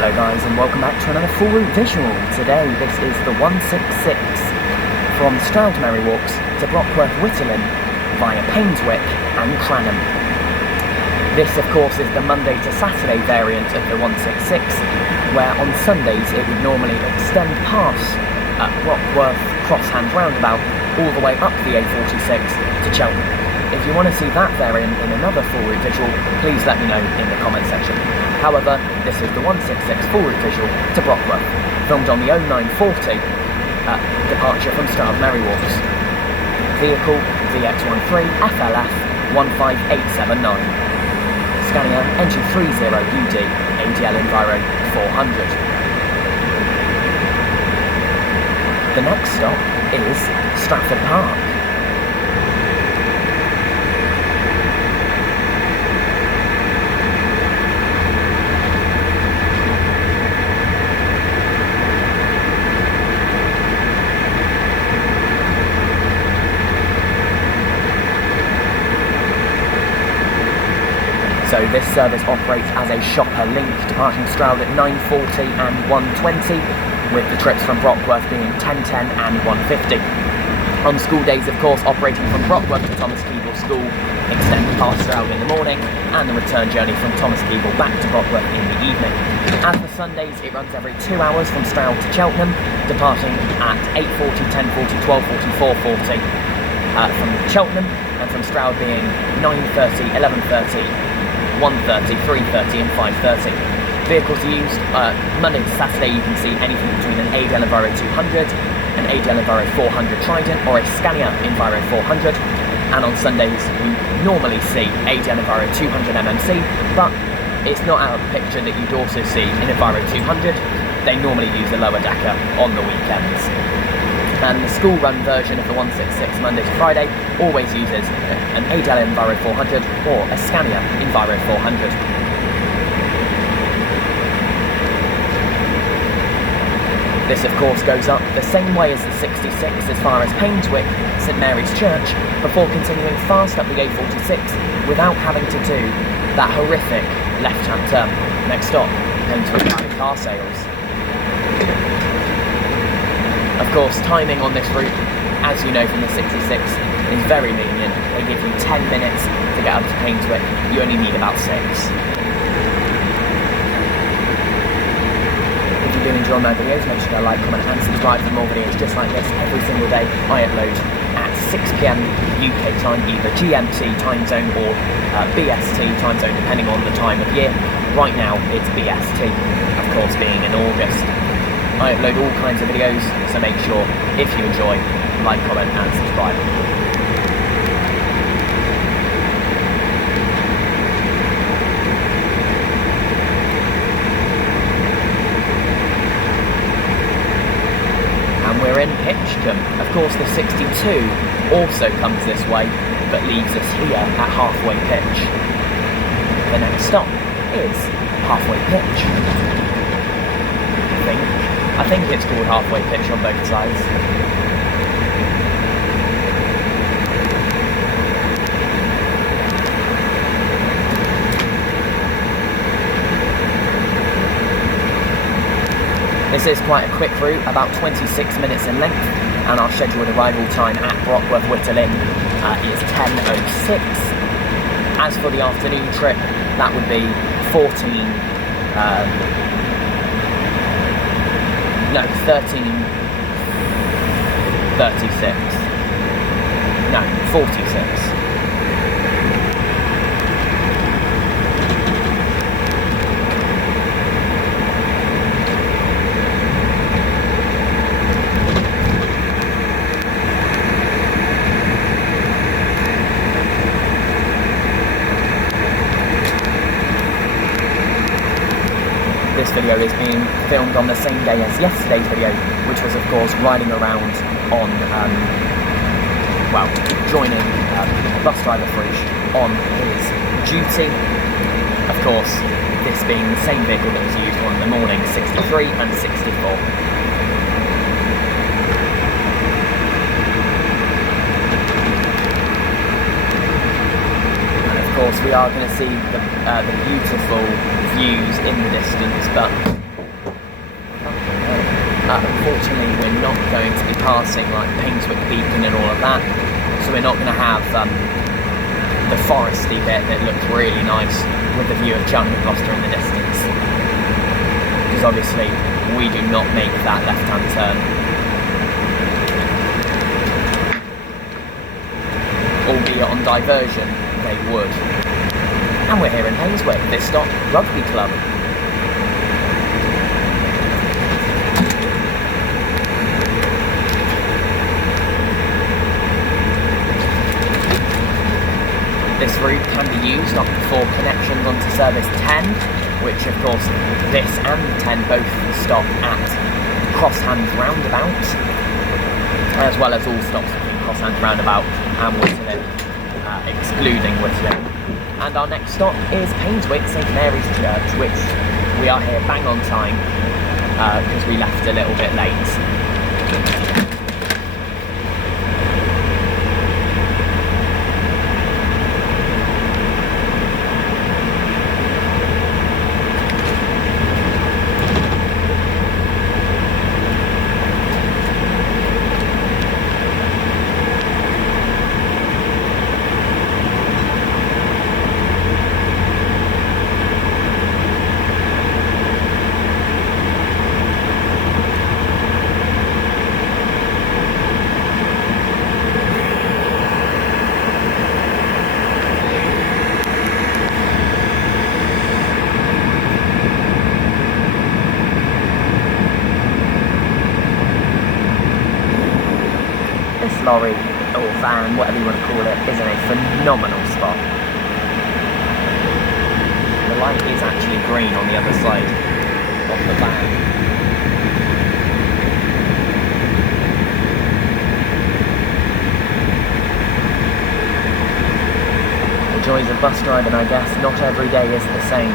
Hello guys, and welcome back to another full route visual. Today this is the 166 from Stroud Merry Walks to Brockworth Whittlin via Painswick and Cranham. This of course is the Monday to Saturday variant of the 166, where on Sundays it would normally extend past Brockworth Crosshand roundabout all the way up the A46 to Cheltenham. If you want to see that variant in another full route visual, please let me know in the comment section. However, this is the 166 full route visual to Brockworth, filmed on the 0940 departure from Stroud Merry Walks. Vehicle VX13 FLF 15879. Scania NG30UD ADL Enviro 400. The next stop is Stratford Park. So this service operates as a shopper link, departing Stroud at 9:40 and 1:20, with the trips from Brockworth being 10:10 and 1:50. On school days, of course, operating from Brockworth to Thomas Keble School, extending past Stroud in the morning, and the return journey from Thomas Keble back to Brockworth in the evening. As for Sundays, it runs every 2 hours from Stroud to Cheltenham, departing at 8:40, 10:40, 12:40, 4:40 from Cheltenham, and from Stroud being 9:30, 11:30, 1:30, 3:30 and 5:30. Vehicles used Monday to Saturday, you can see anything between an ADL Enviro 200, an ADL Enviro 400 Trident, or a Scania Enviro 400. And on Sundays we normally see ADL Enviro 200 MMC, but it's not out of the picture that you'd also see an Enviro 200. They normally use a lower decker on the weekends. And the school run version of the 166 Monday to Friday always uses an ADL Enviro 400 or a Scania Enviro 400. This of course goes up the same way as the 66 as far as Painswick, St Mary's Church, before continuing fast up the A46 without having to do that horrific left-hand turn. Next stop, Painswick Valley Car Sales. Of course, timing on this route, as you know from the 66, is very lenient. They give you 10 minutes to get up to Painswick. You only need about 6. If you do enjoy my videos, make sure to like, comment and subscribe for more videos just like this every single day. I upload at 6 PM UK time, either GMT time zone or BST time zone, depending on the time of year. Right now, it's BST, of course being in August. I upload all kinds of videos, so make sure, if you enjoy, like, comment and subscribe. And we're in Hitchcombe. Of course the 62 also comes this way, but leaves us here at Halfway Pitch. The next stop is Halfway Pitch. I think it's called Halfway Pitch on both sides. This is quite a quick route, about 26 minutes in length, and our scheduled arrival time at Brockworth Whittlin is 10:06. As for the afternoon trip, that would be 13:36. No, 46. This video is being filmed on the same day as yesterday's video, which was of course riding around on, joining bus driver Frisch on his duty. Of course, this being the same vehicle that was used on the morning 63 and 64. And of course we are going to see the beautiful views in the distance, but Unfortunately, we're not going to be passing like Painswick Beacon and all of that, so we're not going to have the foresty bit that looks really nice with the view of Cheltenham and Gloucester in the distance, because obviously we do not make that left-hand turn. Albeit on diversion, they would. And we're here in Painswick, this stop, Rugby Club. This route can be used up for connections onto service 10, which of course this and 10 both stop at Crosshand Roundabout, as well as all stops between Crosshand Roundabout and Whittlin, excluding Whittlin. And our next stop is Painswick St Mary's Church, which we are here bang on time because we left a little bit late. Lorry or van, whatever you want to call it, is in a phenomenal spot. The light is actually green on the other side of the van. The joys of bus driving, I guess, not every day is the same.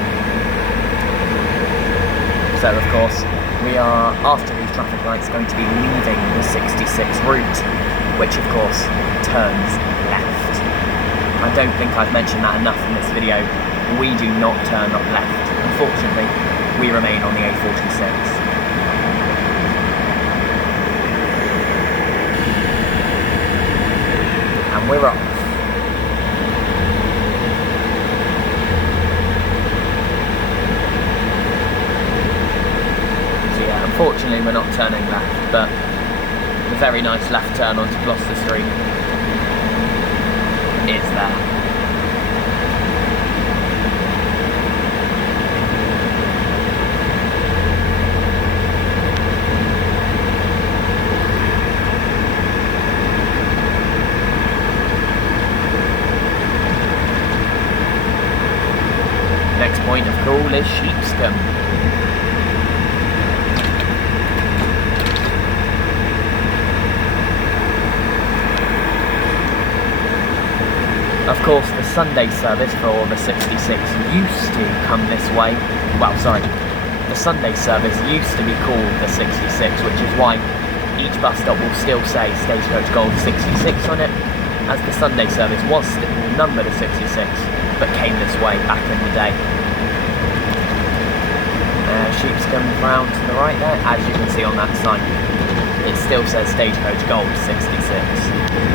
So of course, we are, after these traffic lights, going to be leaving the 66 route, which of course turns left. I don't think I've mentioned that enough in this video. We do not turn up left. Unfortunately, we remain on the A46. And we're off. So yeah, unfortunately we're not turning left, but a very nice left turn onto Gloucester Street is there. Next point of call is Sheepscombe. Of course, the Sunday service for the 66 used to come this way. Well, sorry, the Sunday service used to be called the 66, which is why each bus stop will still say Stagecoach Gold 66 on it, as the Sunday service was still numbered as 66, but came this way back in the day. Sheepscombe round to the right there, as you can see on that sign. It still says Stagecoach Gold 66.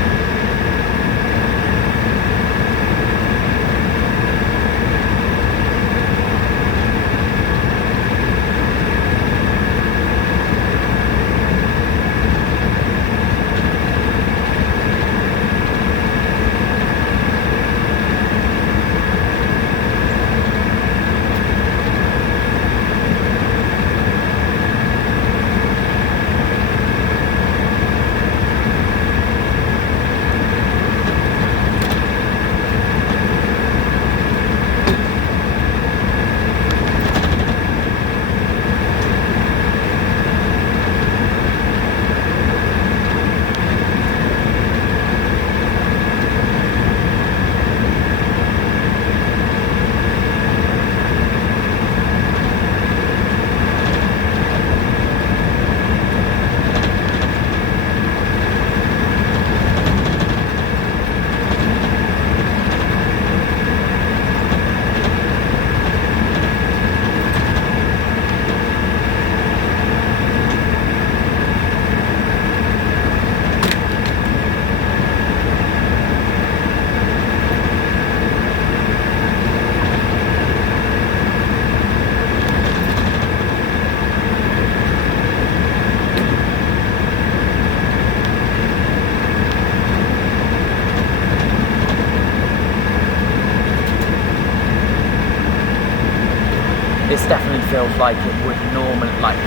definitely feels like it would normally, like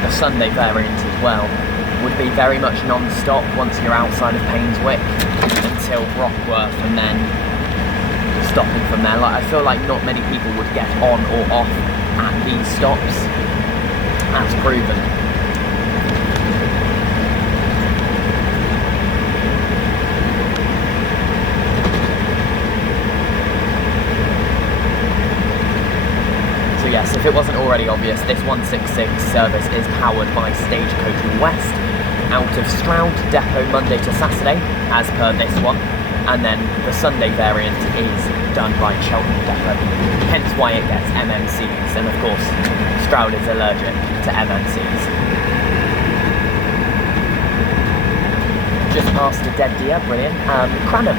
the Sunday variant as well, would be very much non-stop once you're outside of Painswick until Brockworth and then stopping from there. Like, I feel like not many people would get on or off at these stops, as proven. So yes, if it wasn't already obvious, this 166 service is powered by Stagecoach West out of Stroud depot Monday to Saturday, as per this one, and then the Sunday variant is done by Cheltenham depot, hence why it gets MMCs, and of course Stroud is allergic to MMCs. Just past a dead deer, brilliant. Cranham.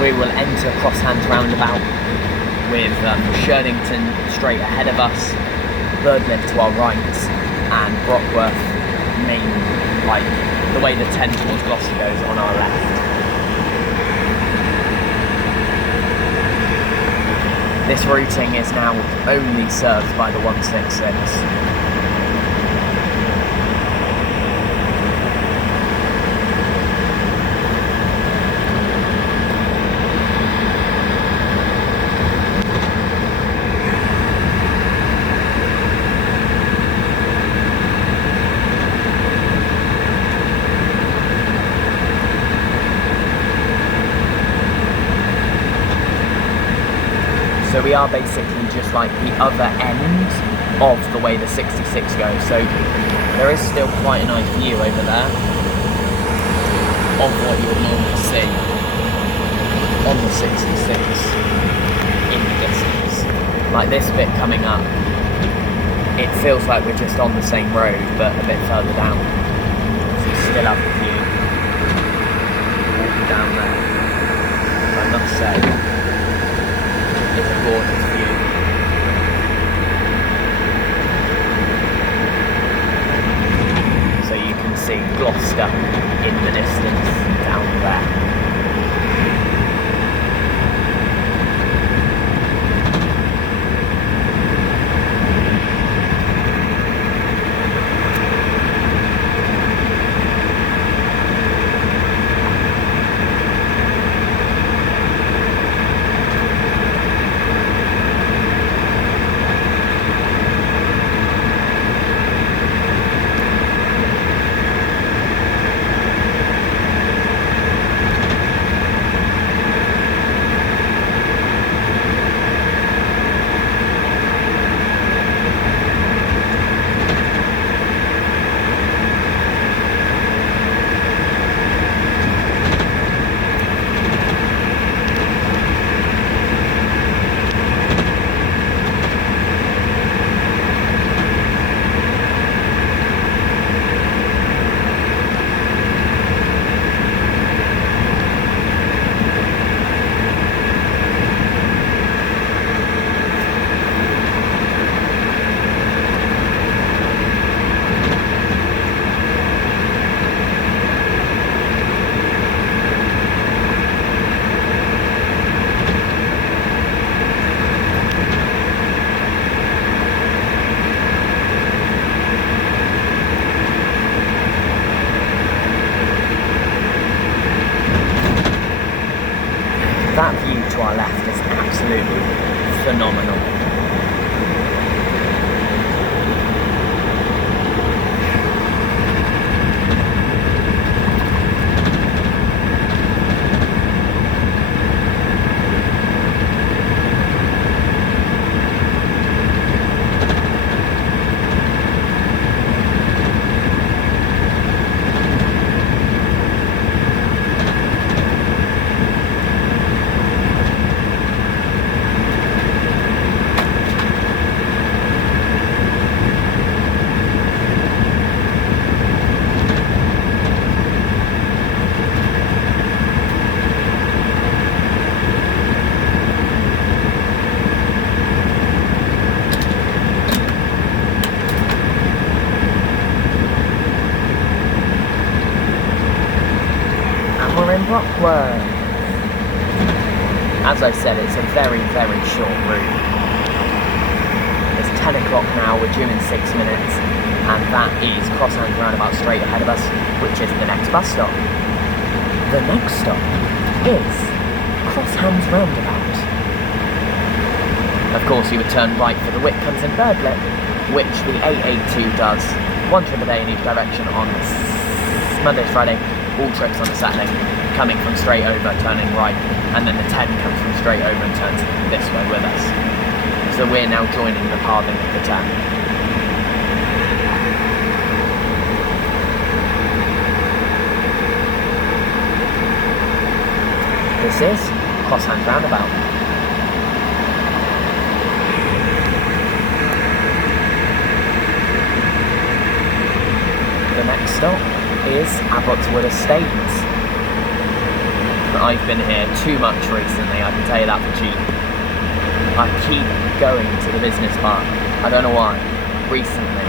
We will enter Crosshands roundabout with Sherdington straight ahead of us, Birdlip to our right, and Brockworth main, like the way the 10 towards Gloucester goes, on our left. This routing is now only served by the 166. So we are basically just like the other end of the way the 66 goes. So there is still quite a nice view over there of what you would normally see on the 66 in the distance. Like this bit coming up, it feels like we're just on the same road but a bit further down. So you still have the view walking down there. I must say, it's a gorgeous view. So you can see Gloucester in the distance down there. That view to our left is absolutely phenomenal. Brockworth. As I said, it's a very, very short route. It's 10 o'clock now, we're due in 6 minutes, and that is Cranham roundabout straight ahead of us, which is the next bus stop. The next stop is Cranham's roundabout. Of course, you would turn right for the Whitcombs and Birdlet, which the 882 does, one trip a day in each direction on Monday to Friday, all trips on a Saturday, coming from straight over, turning right, and then the 10 comes from straight over and turns this way with us. So we're now joining the pathing of the 10. This is Cranham roundabout. The next stop is Abbotswood Estates. I've been here too much recently, I can tell you that for cheap. I keep going to the business park. I don't know why. Recently.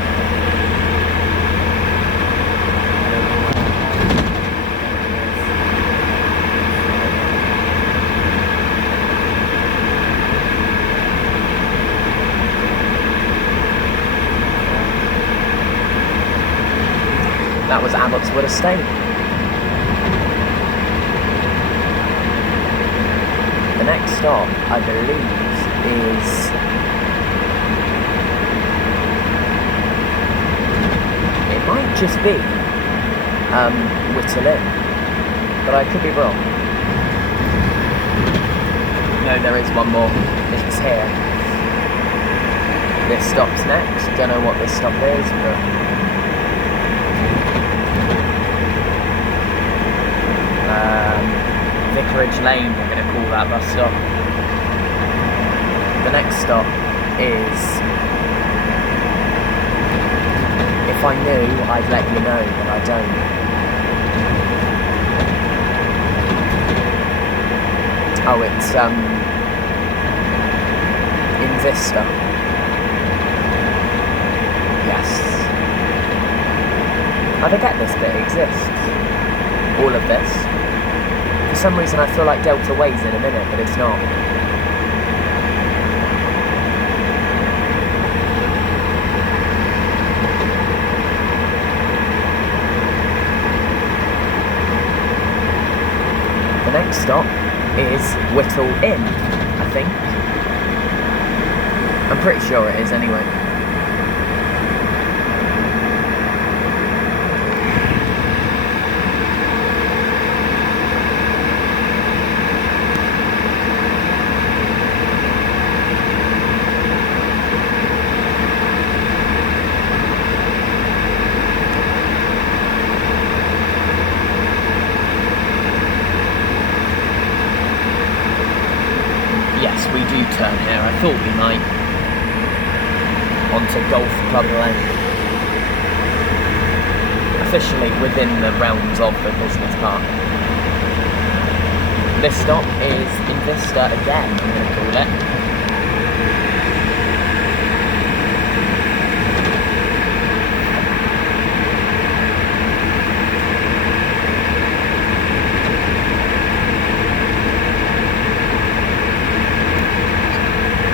That was Abbotswood Estate. The next stop, I believe, is... It might just be Whittle Inn, but I could be wrong. No, there is one more. It's here. This stop's next. Don't know what this stop is, but... Vicarage Lane, we're going to call that bus stop. The next stop is... If I knew, I'd let you know, but I don't. Oh, it's in Vista. Yes. I forget this bit exists. All of this. For some reason I feel like Delta Way's in a minute, but it's not. The next stop is Whittle Inn, I think. I'm pretty sure it is anyway. We do turn here. I thought we might. Onto Golf Club Lane. Officially within the realms of the business park. This stop is in Vista again, I'm going to call it.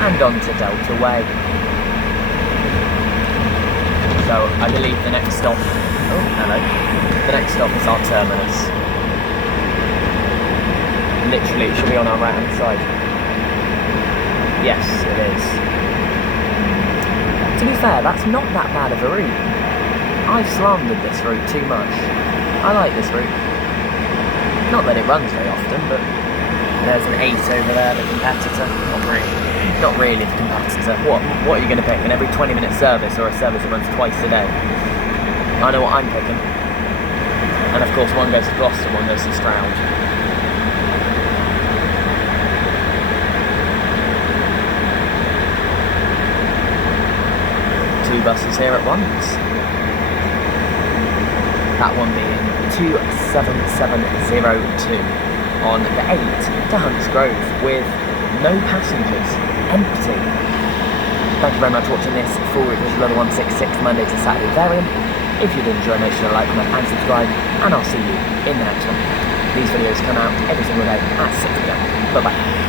And on to Delta Way. So I believe the next stop, oh hello, the next stop is our terminus. Literally it should be on our right hand side. Yes it is. To be fair, that's not that bad of a route. I've slandered this route too much. I like this route. Not that it runs very often, but there's an 8 over there, the competitor. Not really the competitor. What are you going to pick? An every 20-minute service or a service that runs twice a day? I know what I'm picking. And of course one goes to Gloucester, one goes to Stroud. Two buses here at once. That one being 27702 on the 8 to Hunts Grove with no passengers, empty. Thank you very much for watching this full review of the 166 Monday to Saturday variant. If you did enjoy, make sure to like, comment and subscribe, and I'll see you in the next one. These videos come out every single day at 6 p.m. Bye bye.